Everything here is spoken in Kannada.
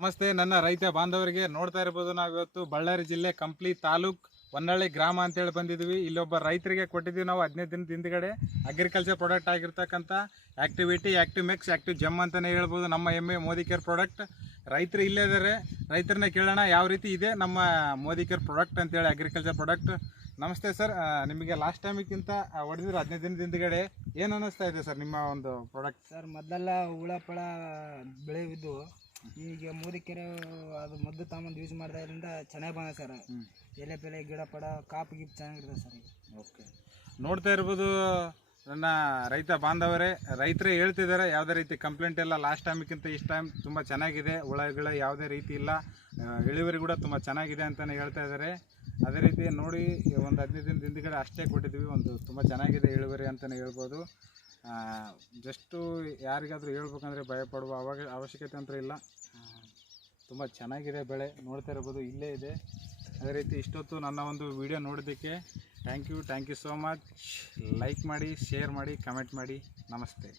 ನಮಸ್ತೆ ನನ್ನ ರೈತ ಬಾಂಧವರಿಗೆ. ನೋಡ್ತಾ ಇರ್ಬೋದು, ನಾವಿವತ್ತು ಬಳ್ಳಾರಿ ಜಿಲ್ಲೆ ಕಂಪ್ಲಿ ತಾಲೂಕ್ ಹೊನ್ನಳ್ಳಿ ಗ್ರಾಮ ಅಂತೇಳಿ ಬಂದಿದ್ವಿ. ಇಲ್ಲೊಬ್ಬ ರೈತರಿಗೆ ಕೊಟ್ಟಿದ್ದೀವಿ ನಾವು 15 ದಿನದ ಹಿಂದ್ಗಡೆ ಅಗ್ರಿಕಲ್ಚರ್ ಪ್ರಾಡಕ್ಟ್ ಆಗಿರ್ತಕ್ಕಂಥ ಆಕ್ಟಿವಿಟಿ, ಆಕ್ಟಿವ್ ಮಿಕ್ಸ್, ಆಕ್ಟಿವ್ ಜಮ್ ಅಂತಲೇ ಹೇಳ್ಬೋದು. ನಮ್ಮ ಎಮ್ಮೆ ಮೋದಿ ಕೇರ್ ಪ್ರಾಡಕ್ಟ್. ರೈತರು ಇಲ್ಲೇ ಇದ್ದಾರೆ, ರೈತರನ್ನ ಕೇಳೋಣ ಯಾವ ರೀತಿ ಇದೆ ನಮ್ಮ ಮೋದಿ ಕೇರ್ ಪ್ರಾಡಕ್ಟ್ ಅಂತೇಳಿ ಅಗ್ರಿಕಲ್ಚರ್ ಪ್ರಾಡಕ್ಟ್. ನಮಸ್ತೆ ಸರ್, ನಿಮಗೆ ಲಾಸ್ಟ್ ಟೈಮಿಗಿಂತ ಹೊಡೆದಿದ್ರು 15 ದಿನದ ಹಿಂದ್ಗಡೆ ಏನು ಅನ್ನಿಸ್ತಾ ಇದೆ ಸರ್ ನಿಮ್ಮ ಒಂದು ಪ್ರಾಡಕ್ಟ್? ಸರ್ ಮೊದಲೆಲ್ಲ ಹುಳ ಪಳ ಬೆಳೆ ಬಿದ್ದು, ಈಗ ಮೂರಿಕೆರೆ ಅದು ಮದ್ದು ತಗೊಂಬಂದು ಯೂಸ್ ಮಾಡೋದ್ರಿಂದ ಚೆನ್ನಾಗಿ ಬಂದ ಸರ್. ಎಲೆ ಬೆಲೆ ಗಿಡ ಪಡ ಕಾಪು ಗಿಪ್ ಚೆನ್ನಾಗಿರ್ತದೆ ಸರ್. ಓಕೆ, ನೋಡ್ತಾ ಇರ್ಬೋದು ನನ್ನ ರೈತ ಬಾಂಧವರೇ, ರೈತರೇ ಹೇಳ್ತಿದ್ದಾರೆ ಯಾವುದೇ ರೀತಿ ಕಂಪ್ಲೇಂಟ್ ಇಲ್ಲ. ಲಾಸ್ಟ್ ಟೈಮಿಗಿಂತ ಇಷ್ಟು ಟೈಮ್ ತುಂಬ ಚೆನ್ನಾಗಿದೆ, ಹುಳಗಳ ಯಾವುದೇ ರೀತಿ ಇಲ್ಲ, ಇಳುವರಿ ಕೂಡ ತುಂಬ ಚೆನ್ನಾಗಿದೆ ಅಂತಲೇ ಹೇಳ್ತಾ ಇದ್ದಾರೆ. ಅದೇ ರೀತಿ ನೋಡಿ, ಒಂದು 15 ದಿನದ ಹಿಂದ್ಗಡೆ ಅಷ್ಟೇ ಕೊಟ್ಟಿದ್ವಿ, ಒಂದು ತುಂಬ ಚೆನ್ನಾಗಿದೆ ಇಳುವರಿ ಅಂತಲೇ ಹೇಳ್ಬೋದು. ಜಸ್ಟು ಯಾರಿಗಾದರೂ ಹೇಳ್ಬೇಕಂದ್ರೆ ಭಯಪಡುವ ಅವಶ್ಯಕತೆ ಅಂತೂ ಇಲ್ಲ. ತುಂಬ ಚೆನ್ನಾಗಿದೆ ಬೆಳೆ, ನೋಡ್ತಾ ಇರ್ಬೋದು ಇಲ್ಲೇ ಇದೆ. ಅದೇ ರೀತಿ ಇಷ್ಟೊತ್ತು ನನ್ನ ಒಂದು ವಿಡಿಯೋ ನೋಡೋದಕ್ಕೆ thank you so much. Like ಮಾಡಿ, ಶೇರ್ ಮಾಡಿ, ಕಮೆಂಟ್ ಮಾಡಿ. ನಮಸ್ತೆ.